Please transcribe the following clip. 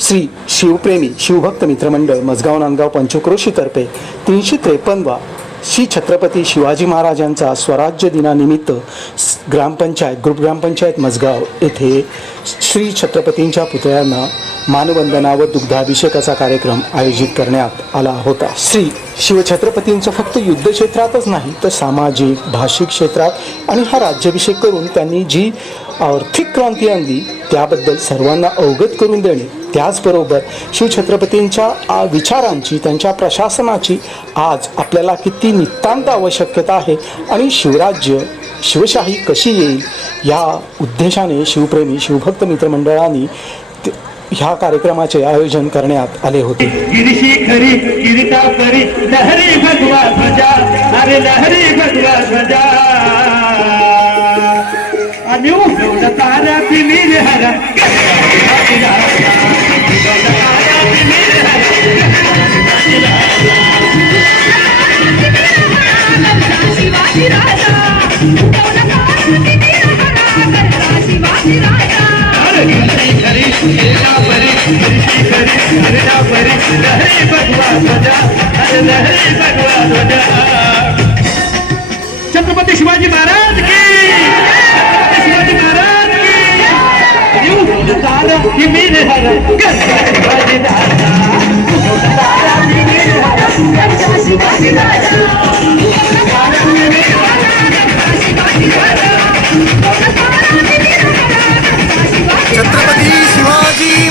श्री शिवप्रेमी शिवभक्त मित्रमंडळ मजगाव नांदगाव पंचक्रोशीतर्फे 353वा श्री छत्रपती शिवाजी महाराजांचा स्वराज्य दिनानिमित्त ग्रुप ग्रामपंचायत मजगाव येथे श्री छत्रपतींच्या पुतळ्यांना मानवंदना व दुग्धाभिषेकाचा कार्यक्रम आयोजित करण्यात आला होता। श्री शिवछत्रपतींचं फक्त युद्ध क्षेत्रातच नाही तर सामाजिक भाषिक क्षेत्रात आणि हा राज्याभिषेक करून त्यांनी जी आर्थिक क्रांती आणली त्याबद्दल सर्वांना अवगत करून देणे, त्याचबरोबर शिवछत्रपतींच्या विचारांची त्यांच्या प्रशासनाची आज आपल्याला किती नितांत आवश्यकता आहे आणि शिवराज्य शिवशाही कशी येईल या उद्देशाने शिवप्रेमी शिवभक्त मित्रमंडळांनी ह्या कार्यक्रमाचे आयोजन करण्यात आले होते। छत्रपती शिवाजी महाराज की, शिवाजी महाराज छत्रपती शिवाजी